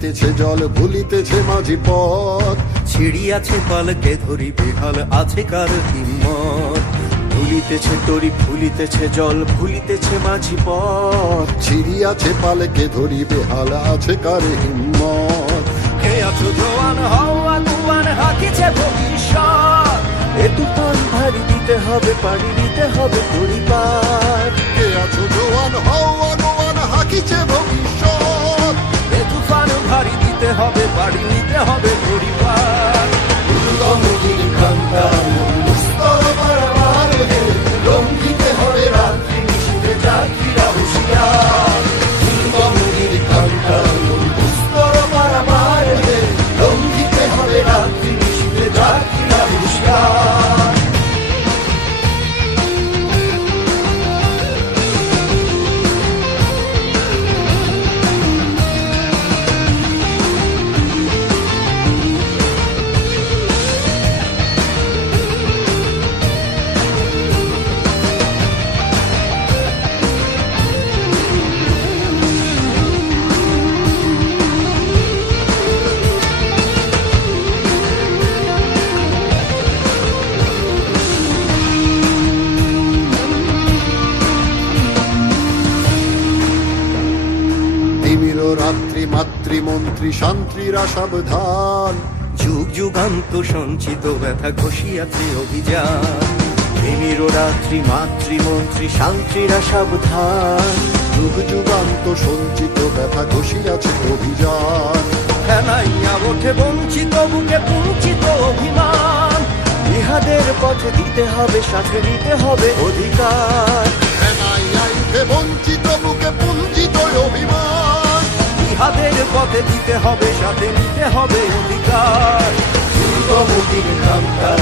ভরিতেছে জল ভুলিতেছে মাঝি পথ। ছিড়িয়াছে পালকে ধরি বেহাল আছে কার হিম্মত। ভুলিতেছে তরি ভুলিতেছে জল ভুলিতেছে মাঝি পথ। ছিড়িয়াছে পালকে ধরি বেহাল আছে কার হিম্মত। কে আছো জোয়ান হও আগুয়ান হাকিছে ভবিষ্যৎ। এ তুফান ভারী দিতে হবে পাড়ি দিতে হবে পরিবার। কে আছো জোয়ান হও আগুয়ান হাকিছে ভবিষ্যৎ। এ তুফান ভারী দিতে হবে পাড়ি নিতে হবে পরিবার। দুর্গমগির কান্তার দুস্তর পারাবার হে, লঙ্ঘিতে হবে রাত্রি নিশীথে যাত্রীরা হুঁশিয়ার। দুর্গমগির কান্তার দুস্তর পারাবার হে, লঙ্ঘিতে হবে রাত্রি নিশীথে যাত্রীরা হুঁশিয়ার। তিমির রাত্রি মাতৃমন্ত্রী শান্তিরা সাবধান। যুগ যুগান্ত সঞ্চিত ব্যথা ঘষিয়াছে অভিযান। তিমির রাত্রি মাতৃমন্ত্রী শান্তিরা সাবধান। যুগ যুগান্ত সঞ্চিত ব্যথা ঘষিয়াছে অভিযান। ফেলাইয়া ওঠে বঞ্চিত বুকে পুঞ্চিত অভিমান। ইহাদের পথে দিতে হবে সাথে নিতে হবে অধিকার। সেনাইয়া উঠে বঞ্চিত বুকে পুঞ্জিত অভিমান। ইহাদের পথে দিতে হবে সাথে নিতে হবে অধিকার। দুর্গমগির কান্তার